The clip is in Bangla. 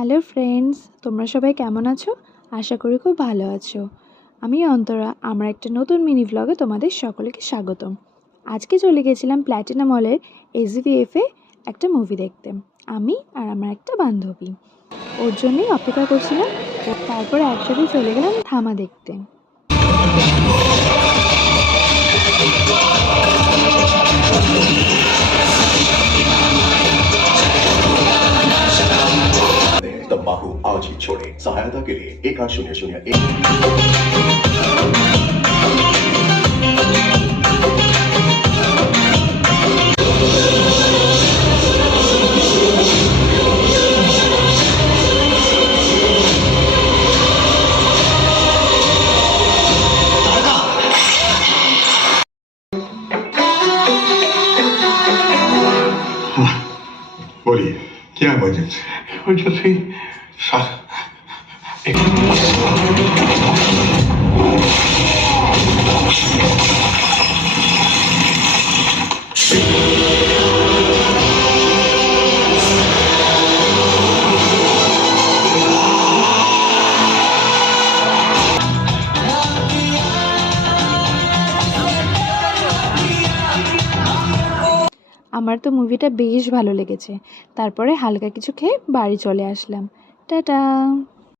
হ্যালো ফ্রেন্ডস, তোমরা সবাই কেমন আছো? আশা করি খুব ভালো আছো। আমি অন্তরা, আমার একটা নতুন মিনি ভ্লগে তোমাদের সকলকে স্বাগতম। আজকে চলে গেছিলাম প্ল্যাটিনা মলের এসভিএফে একটা মুভি দেখতে। আমি আর আমার একটা বান্ধবী ওর জন্যই অপেক্ষা করছিলাম। তারপরে একসাথে চলে গেলাম ধামা দেখতে। तंबाकू आज ही छोड़े। सहायता के लिए 1800 बोलिए क्या इमरजेंसी? इमरजेंसी सर আমার তো মুভিটা বেশ ভালো লেগেছে। তারপরে হালকা কিছু খেয়ে বাড়ি চলে আসলাম। টাটা।